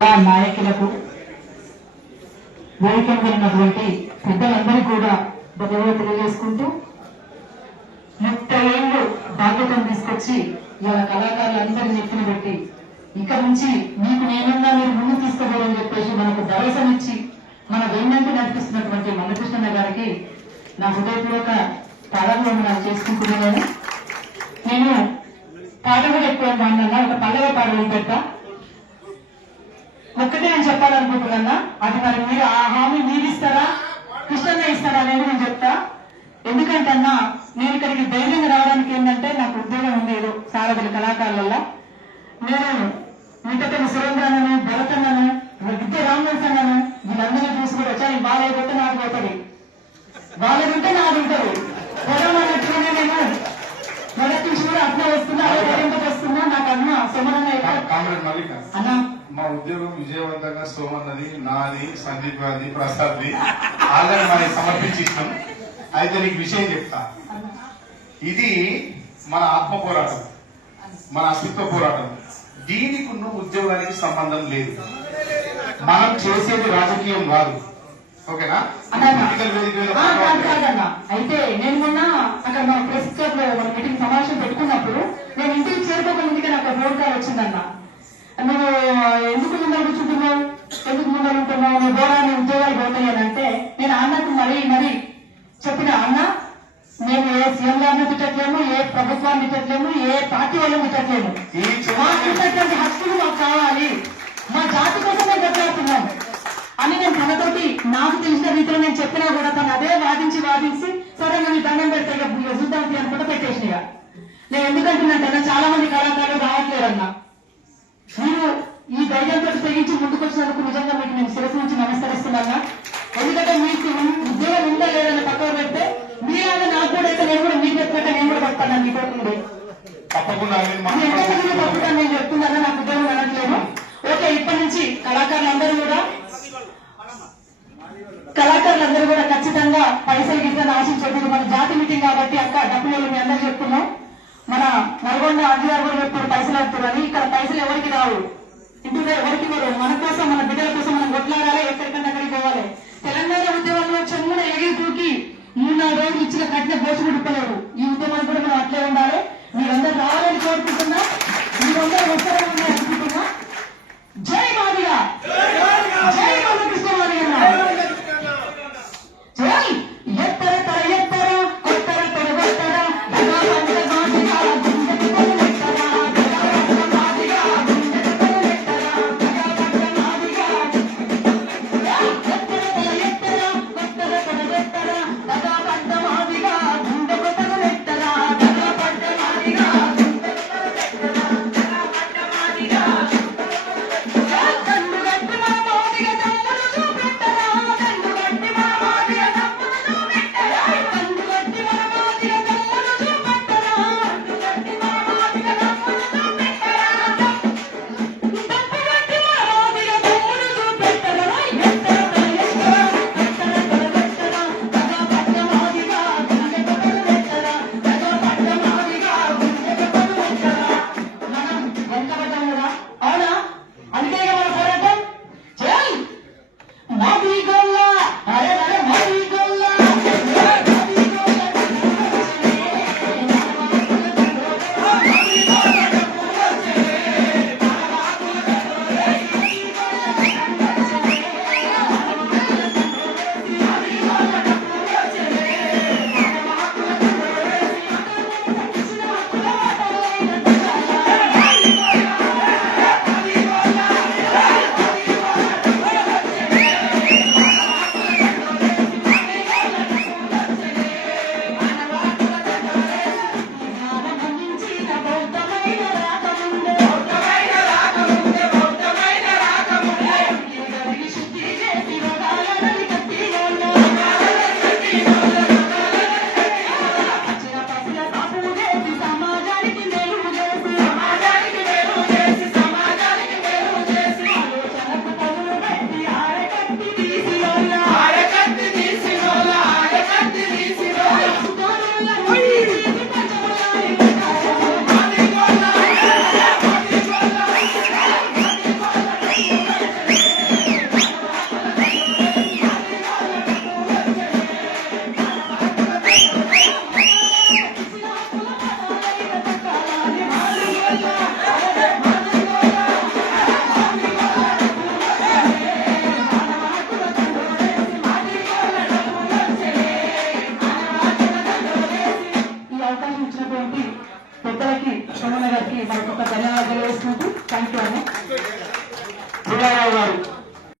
నాయకులకు వేదికగా ఉన్నటువంటి పెద్దలందరూ కూడా ధన్యవాదాలు తెలియజేసుకుంటూ ముప్పై ఏళ్ళు బాధ్యతను తీసుకొచ్చి ఇలా కళాకారులందరూ చెప్పిన పెట్టి ఇక నుంచి మీకు నేనున్నా మీరు ముందు తీసుకోవాలని చెప్పేసి మనకు భరోసానిచ్చి మన వెన్నంటి నడిపిస్తున్నటువంటి మల్లకృష్ణ గారికి నా హృదయపూర్వక పాదాభివందనాలు చేసుకుంటున్నాను. నేను పాట కూడా ఎక్కువ మాట్లాడినా ఒక పల్లవ పాటలు పెట్టా ఒక్కటే నేను చెప్పాలనుకుంటున్నా అది మరి మీరు ఆ హామీ మీరు ఇస్తారా కృష్ణన్న ఇస్తారా అనేది నేను చెప్తా. ఎందుకంటే నేను ఇక్కడికి ధైర్యంగా రావడానికి ఏంటంటే నాకు ఉద్యోగం ఉండేది సారథుల కళాకారులలో నేను మిగతా సురేంద్రనను భరతన్నను విద్య రామవంశన్నను వీళ్ళందరినీ చూసి కూడా వచ్చా బాగా అయిపోతే నాకు పోతుంది. వాళ్ళది ఉంటే నాది ఉంటుంది పొలం అన్నట్టుగానే నేను మొదటి నుంచి కూడా అట్లా వస్తున్నా అదే ధైర్యంతో వస్తున్నా నాకు అన్న సుమరన్న ఎక్కడ కామ్రేడ్ మల్లిక అన్న మా ఉద్యోగం విజయవంతంగా సోమన్నది నాది సందీప్ గారిది ప్రసాద్ది ఆల్రెడీ మనకి సమర్పించి ఇష్టం అయితే నీకు విషయం చెప్తా. ఇది మన ఆత్మ పోరాటం మన అస్తిత్వ పోరాటం. దీనికి ఉన్న ఉద్యోగానికి సంబంధం లేదు. మనం చేసేది రాజకీయం కాదు. ఓకేనా? అయితే నేను మొన్న అక్కడ మన ప్రెస్ క్లబ్లో మన మీటింగ్ సమావేశం పెట్టుకున్నప్పుడు నేను ఇంటికి చేరుకోక ముందుకే నాకు ఫోన్ కాల్ వచ్చిందన్న నువ్వు ఎందుకు ముందర కూర్చుంటున్నావు ఎందుకు ముందర ఉంటున్నావు నీ బోరాన్ని ఉద్యోగాలు పోతాయి అని అంటే నేను అన్నకు మరీ మరీ చెప్పిన అన్న మేము ఏ తిట్టట్లేము ఏ ప్రభుత్వాన్ని తిట్టట్లేము ఏ పార్టీ చిన్న- మాకు ఉన్నటువంటి హక్కులు మాకు కావాలి. మా జాతి కోసమే కొట్లాడుతున్నాం అని నేను తనతోటి నాకు తెలిసిన రీతిలో నేను చెప్పినా కూడా తను అదే వాదించి వాదించి సరే నేను దండం పెడితే ఇక చూద్దాం అనుకుంటే పెట్టేసిన ఇక. నేను ఎందుకంటున్నాంటే చాలా మంది కళాకారులు రావట్లేరన్నా. మీరు ఈ ధైర్యంతో తెగించి ముందుకు వచ్చినందుకు నిజంగా మీకు నేను శిరస్సు నుంచి నమస్కరిస్తున్నాను. ఎందుకంటే మీకు ఉద్యోగం ఉందా లేదని పక్కన పెడితే మీలాగా నాకు కూడా అయితే నేను కూడా మీకు చెప్పినట్టు నేను కూడా చెప్తాను మీ కోరుకుండే తప్పకుండా నేను చెప్తున్నాను? నాకు ఉద్యోగం అనట్లేదు ఓకే ఇప్పటి నుంచి కళాకారులందరూ కూడా కళాకారులందరూ కూడా ఖచ్చితంగా పైసలు గిట్లని ఆశించకూడదు మన జాతి మీటింగ్ కాబట్టి అక్క డబ్బులు మీ అందరూ చెప్తున్నాం. మన నల్గొండ అధికారులు కూడా చెప్తారు పైసలు వస్తున్నారని ఇక్కడ పైసలు ఎవరికి రావు? ఇంటిలో ఎవరికి ఇవ్వరు మన కోసం మన బిడ్డల కోసం మనం కొట్లాడాలి? ఎక్కడికన్నా అక్కడికి పోవాలి. తెలంగాణ ఉద్యమంలో చెమ్మున ఎగిరి దూకి మనకు ఒక ధన్యవాదాలు తెలియజేసుకుంటూ థ్యాంక్ యూ అన్న